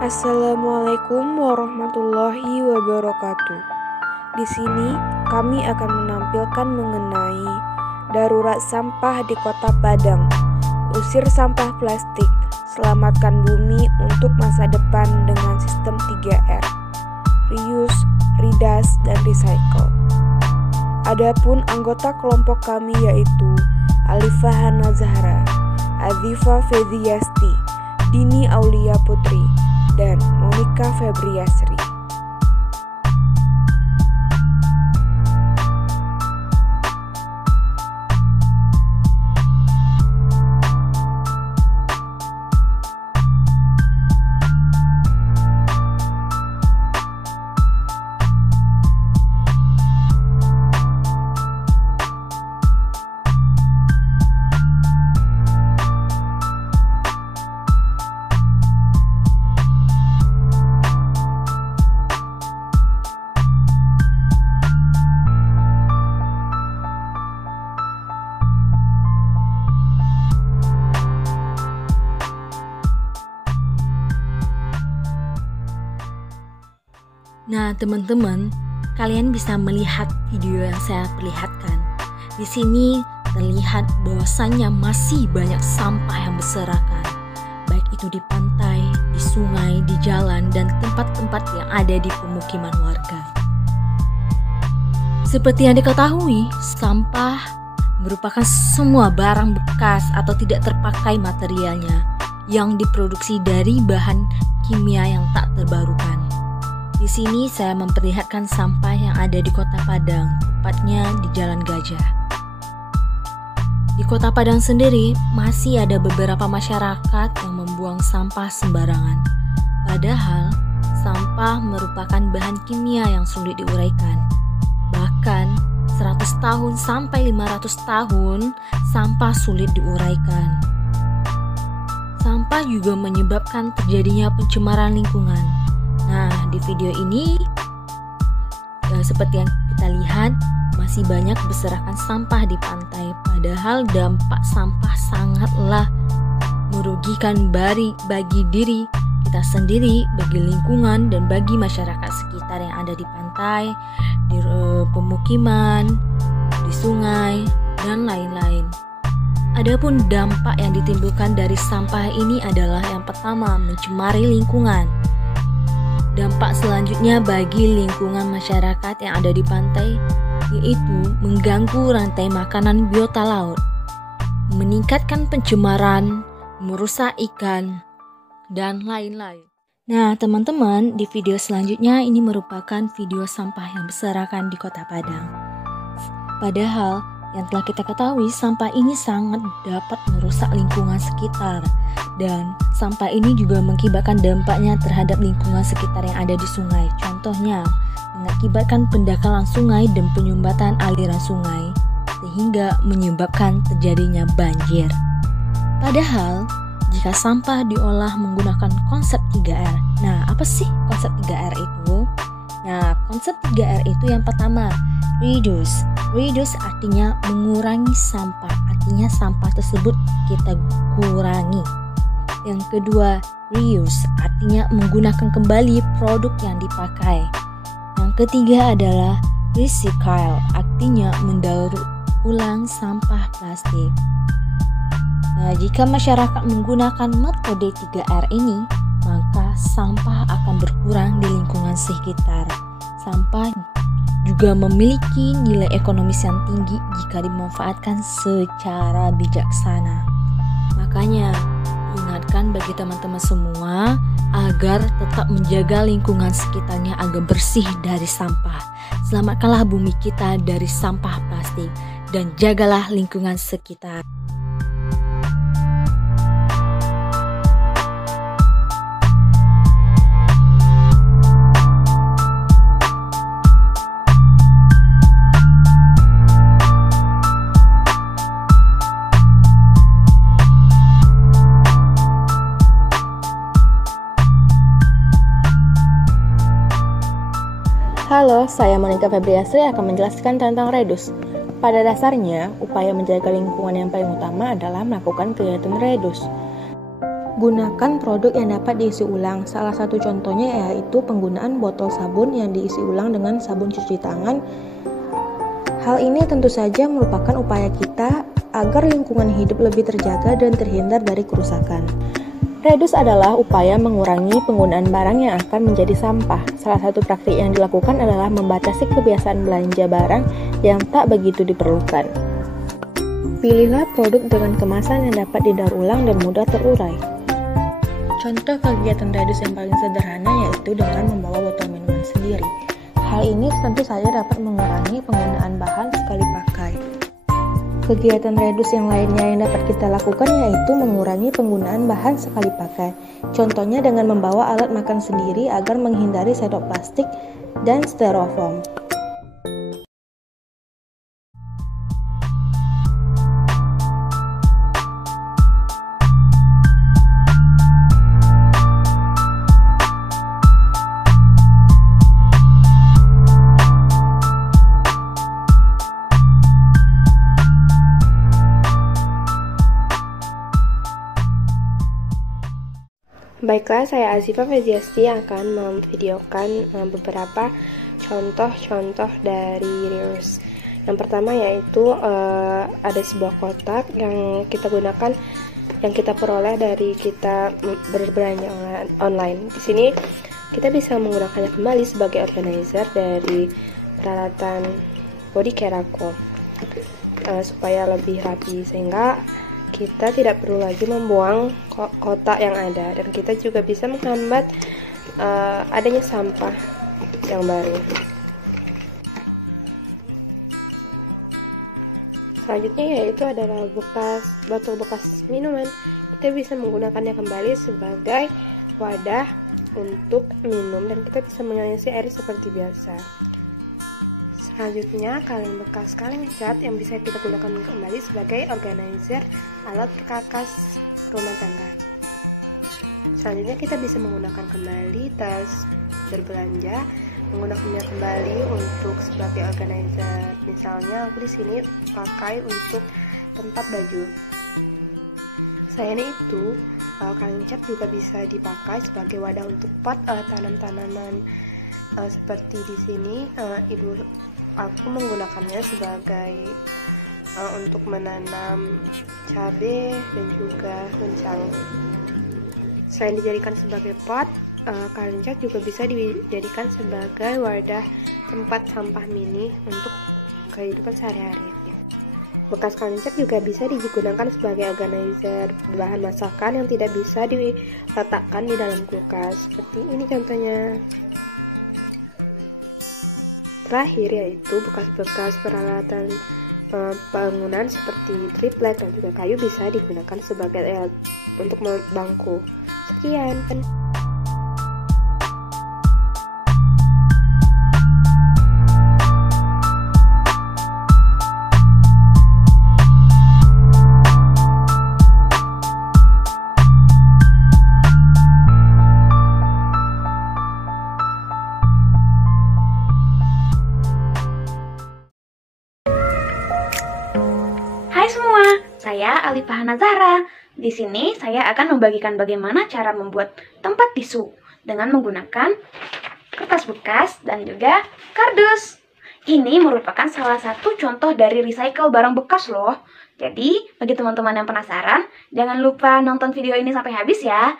Assalamualaikum warahmatullahi wabarakatuh. Di sini kami akan menampilkan mengenai darurat sampah di Kota Padang. Usir sampah plastik, selamatkan bumi untuk masa depan dengan sistem 3R. Reuse, reduce, dan recycle. Adapun anggota kelompok kami yaitu Alifah Hana Zahra, Azifa Feziasti, Dini Aulia Putri, dan Monica Febriasri. Nah, teman-teman, kalian bisa melihat video yang saya perlihatkan. Di sini terlihat bahwasannya masih banyak sampah yang berserakan, baik itu di pantai, di sungai, di jalan, dan tempat-tempat yang ada di pemukiman warga. Seperti yang diketahui, sampah merupakan semua barang bekas atau tidak terpakai materialnya yang diproduksi dari bahan kimia yang tak terbarukan. Di sini saya memperlihatkan sampah yang ada di Kota Padang, tepatnya di Jalan Gajah. Di Kota Padang sendiri masih ada beberapa masyarakat yang membuang sampah sembarangan. Padahal sampah merupakan bahan kimia yang sulit diuraikan. Bahkan 100 tahun sampai 500 tahun sampah sulit diuraikan. Sampah juga menyebabkan terjadinya pencemaran lingkungan. Nah, di video ini seperti yang kita lihat masih banyak berserakan sampah di pantai, padahal dampak sampah sangatlah merugikan bagi diri kita sendiri, bagi lingkungan, dan bagi masyarakat sekitar yang ada di pantai, di pemukiman, di sungai, dan lain-lain. Adapun dampak yang ditimbulkan dari sampah ini adalah yang pertama, mencemari lingkungan. Dampak selanjutnya bagi lingkungan masyarakat yang ada di pantai yaitu mengganggu rantai makanan biota laut, meningkatkan pencemaran, merusak ikan, dan lain-lain. Nah, teman-teman, di video selanjutnya ini merupakan video sampah yang berserakan di Kota Padang. Padahal yang telah kita ketahui, sampah ini sangat dapat merusak lingkungan sekitar, dan sampah ini juga mengakibatkan dampaknya terhadap lingkungan sekitar yang ada di sungai. Contohnya, mengakibatkan pendangkalan sungai dan penyumbatan aliran sungai, sehingga menyebabkan terjadinya banjir. Padahal, jika sampah diolah menggunakan konsep 3R. Nah, apa sih konsep 3R itu? Nah, konsep 3R itu yang pertama, reduce. Reduce artinya mengurangi sampah, artinya sampah tersebut kita kurangi. Yang kedua, reuse, artinya menggunakan kembali produk yang dipakai. Yang ketiga adalah recycle, artinya mendaur ulang sampah plastik. Nah, jika masyarakat menggunakan metode 3R ini, maka sampah akan berkurang di lingkungan sekitar. Sampah juga memiliki nilai ekonomis yang tinggi jika dimanfaatkan secara bijaksana. Makanya, ingatkan bagi teman-teman semua agar tetap menjaga lingkungan sekitarnya agar bersih dari sampah. Selamatkanlah bumi kita dari sampah plastik dan jagalah lingkungan sekitar. Halo, saya Monica Febriasri akan menjelaskan tentang reduce. Pada dasarnya, upaya menjaga lingkungan yang paling utama adalah melakukan kegiatan reduce. Gunakan produk yang dapat diisi ulang. Salah satu contohnya yaitu penggunaan botol sabun yang diisi ulang dengan sabun cuci tangan. Hal ini tentu saja merupakan upaya kita agar lingkungan hidup lebih terjaga dan terhindar dari kerusakan. Reduce adalah upaya mengurangi penggunaan barang yang akan menjadi sampah. Salah satu praktik yang dilakukan adalah membatasi kebiasaan belanja barang yang tak begitu diperlukan. Pilihlah produk dengan kemasan yang dapat didaur ulang dan mudah terurai. Contoh kegiatan reduce yang paling sederhana yaitu dengan membawa botol minuman sendiri. Hal ini tentu saja dapat mengurangi penggunaan bahan sekali pakai. Kegiatan reduce yang lainnya yang dapat kita lakukan yaitu mengurangi penggunaan bahan sekali pakai. Contohnya dengan membawa alat makan sendiri agar menghindari sendok plastik dan styrofoam. Baiklah, saya Azifa Feziasti akan memvideokan beberapa contoh-contoh dari reuse. Yang pertama yaitu ada sebuah kotak yang kita gunakan, yang kita peroleh dari kita berbelanja online. Di sini kita bisa menggunakannya kembali sebagai organizer dari peralatan body care aku supaya lebih rapi, sehingga kita tidak perlu lagi membuang kotak yang ada, dan kita juga bisa menghambat adanya sampah yang baru. Selanjutnya yaitu adalah botol bekas minuman. Kita bisa menggunakannya kembali sebagai wadah untuk minum, dan kita bisa mengisi air seperti biasa. Selanjutnya, kaleng bekas kaleng cat yang bisa kita gunakan kembali sebagai organizer alat perkakas rumah tangga. Selanjutnya, kita bisa menggunakan kembali tas berbelanja, menggunakannya kembali untuk sebagai organizer. Misalnya, aku di sini pakai untuk tempat baju. Selain itu, kaleng cat juga bisa dipakai sebagai wadah untuk pot tanam-tanaman. Seperti di sini, aku menggunakannya sebagai untuk menanam cabai dan juga rencang. Selain dijadikan sebagai pot, kaleng cat juga bisa dijadikan sebagai wadah tempat sampah mini untuk kehidupan sehari-hari. Bekas kaleng cat juga bisa digunakan sebagai organizer bahan masakan yang tidak bisa diletakkan di dalam kulkas. Seperti ini contohnya. Terakhir yaitu bekas-bekas peralatan bangunan seperti triplek dan juga kayu bisa digunakan sebagai alat untuk bangku. Sekian. Hai semua, saya Alifah Nazara. Di sini saya akan membagikan bagaimana cara membuat tempat tisu dengan menggunakan kertas bekas dan juga kardus. Ini merupakan salah satu contoh dari recycle barang bekas loh. Jadi, bagi teman-teman yang penasaran, jangan lupa nonton video ini sampai habis ya.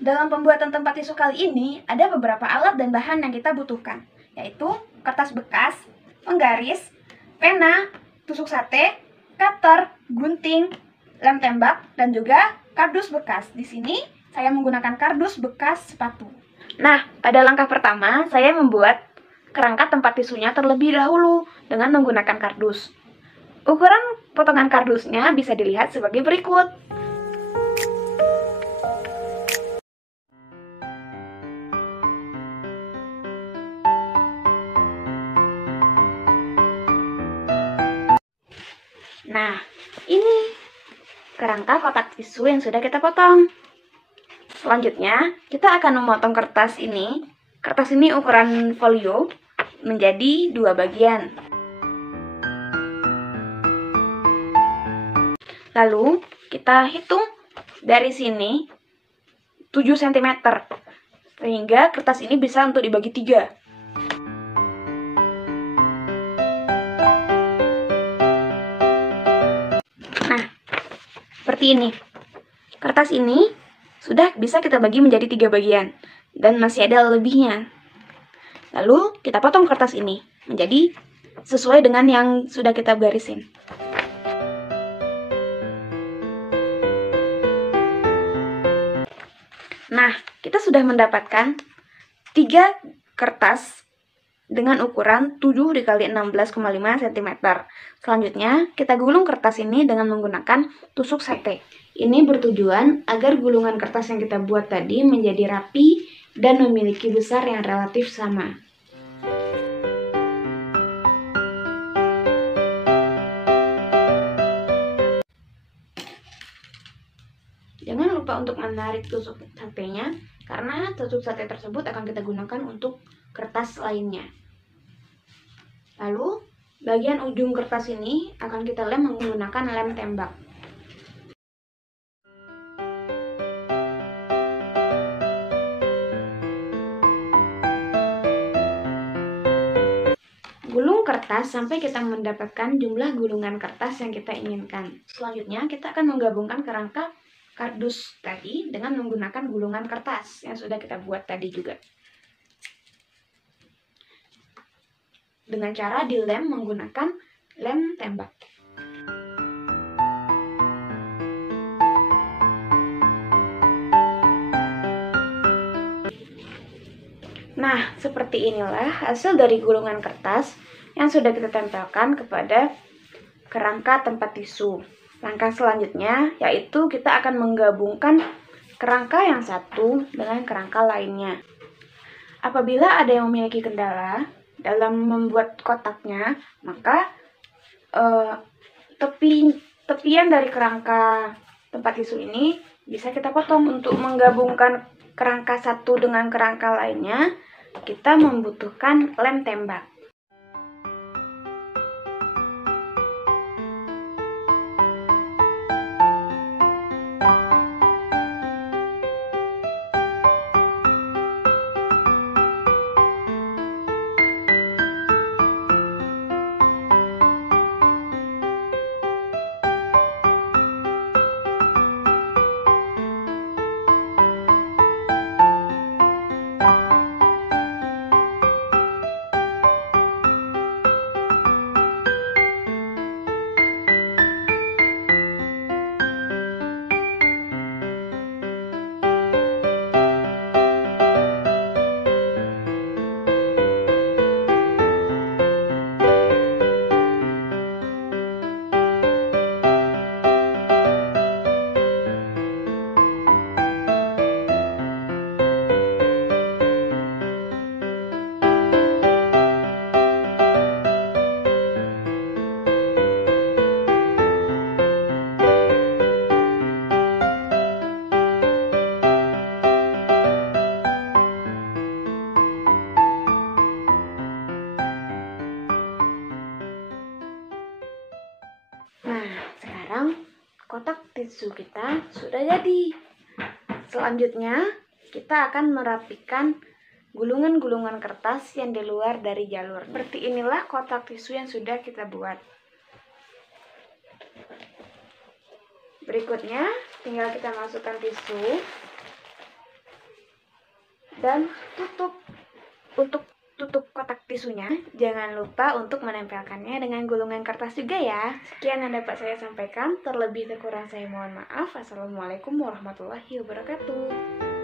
Dalam pembuatan tempat tisu kali ini, ada beberapa alat dan bahan yang kita butuhkan, yaitu kertas bekas, penggaris, pena, tusuk sate, cutter, gunting, lem tembak, dan juga kardus bekas. Di sini saya menggunakan kardus bekas sepatu. Nah, pada langkah pertama saya membuat kerangka tempat tisunya terlebih dahulu dengan menggunakan kardus. Ukuran potongan kardusnya bisa dilihat sebagai berikut. Nah, ini kerangka kotak tisu yang sudah kita potong. Selanjutnya, kita akan memotong kertas ini. Kertas ini ukuran folio menjadi 2 bagian. Lalu, kita hitung dari sini 7 cm. Sehingga kertas ini bisa untuk dibagi 3. Nah, seperti ini. Kertas ini sudah bisa kita bagi menjadi 3 bagian. Dan masih ada lebihnya. Lalu kita potong kertas ini menjadi sesuai dengan yang sudah kita garisin. Nah, kita sudah mendapatkan 3 kertas dengan ukuran 7 × 16,5 cm. Selanjutnya, kita gulung kertas ini dengan menggunakan tusuk sate. Ini bertujuan agar gulungan kertas yang kita buat tadi menjadi rapi dan memiliki besar yang relatif sama. Jangan lupa untuk menarik tusuk satenya, karena tusuk sate tersebut akan kita gunakan untuk kertas lainnya. Lalu, bagian ujung kertas ini akan kita lem menggunakan lem tembak. Gulung kertas sampai kita mendapatkan jumlah gulungan kertas yang kita inginkan. Selanjutnya, kita akan menggabungkan kerangka kardus tadi dengan menggunakan gulungan kertas yang sudah kita buat tadi juga. Dengan cara dilem menggunakan lem tembak. Nah, seperti inilah hasil dari gulungan kertas yang sudah kita tempelkan kepada kerangka tempat tisu. Langkah selanjutnya yaitu kita akan menggabungkan kerangka yang satu dengan kerangka lainnya. Apabila ada yang memiliki kendala dalam membuat kotaknya, maka tepian dari kerangka tempat tisu ini bisa kita potong. Untuk menggabungkan kerangka satu dengan kerangka lainnya, kita membutuhkan lem tembak. Kotak tisu kita sudah jadi. Selanjutnya, kita akan merapikan gulungan-gulungan kertas yang di luar dari jalur. Seperti inilah kotak tisu yang sudah kita buat. Berikutnya, tinggal kita masukkan tisu dan tutup. Untuk tutup kotak tisunya, jangan lupa untuk menempelkannya dengan gulungan kertas juga ya. Sekian yang dapat saya sampaikan, terlebih kurang saya mohon maaf. Assalamualaikum warahmatullahi wabarakatuh.